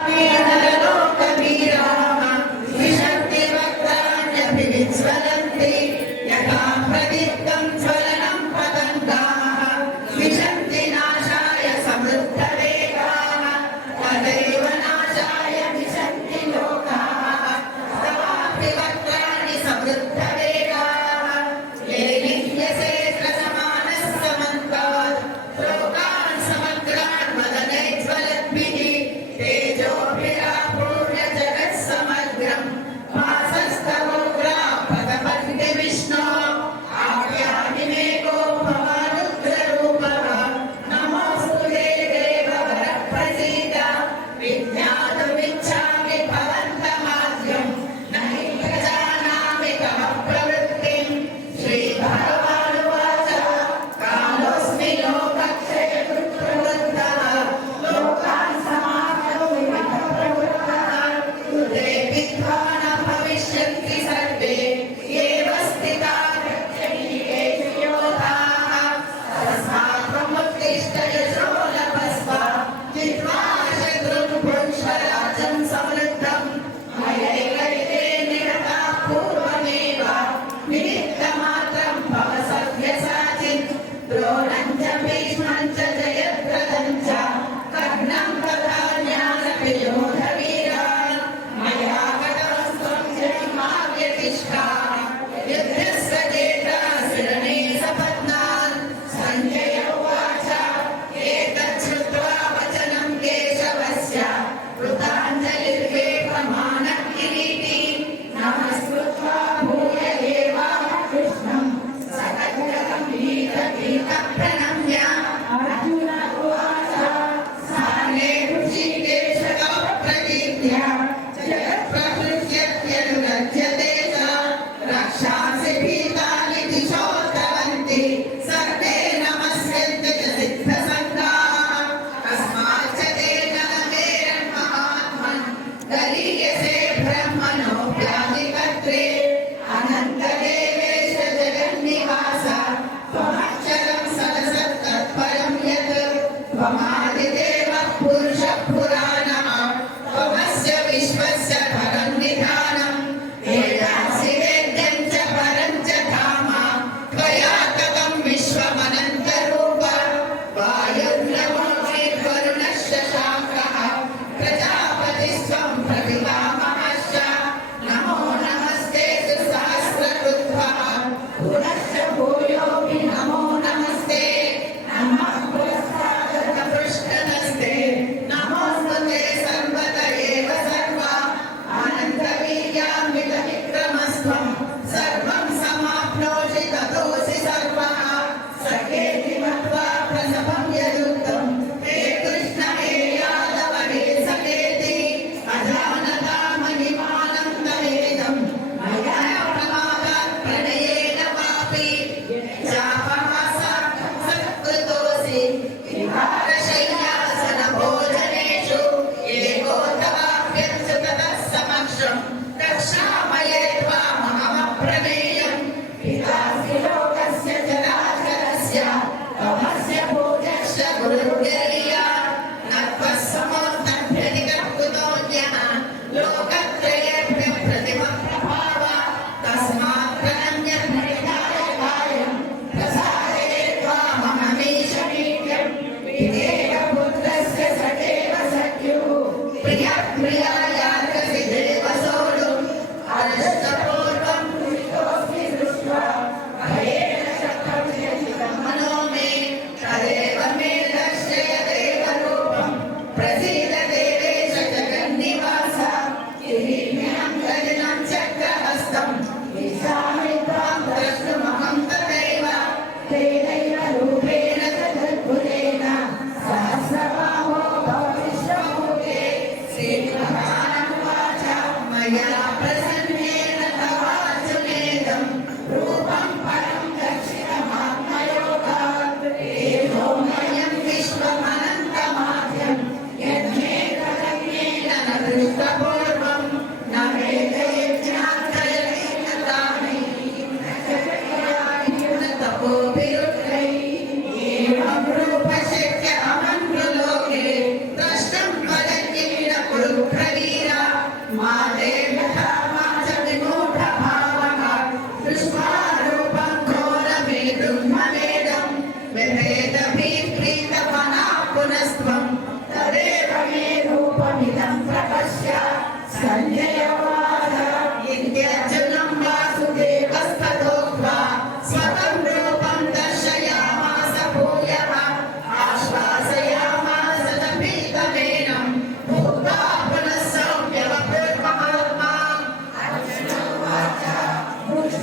Amén. विद्वान् भविष्यन्ति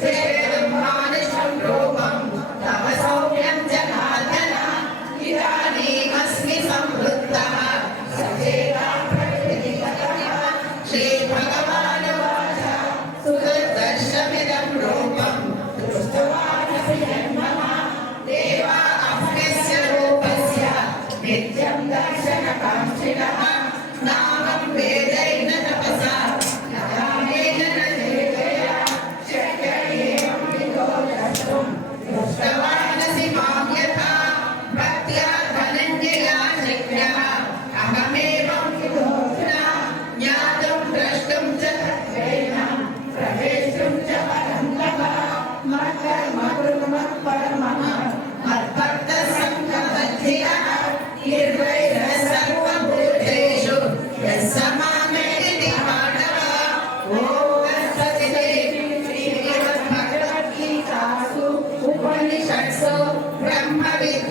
मानुषं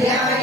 Yeah.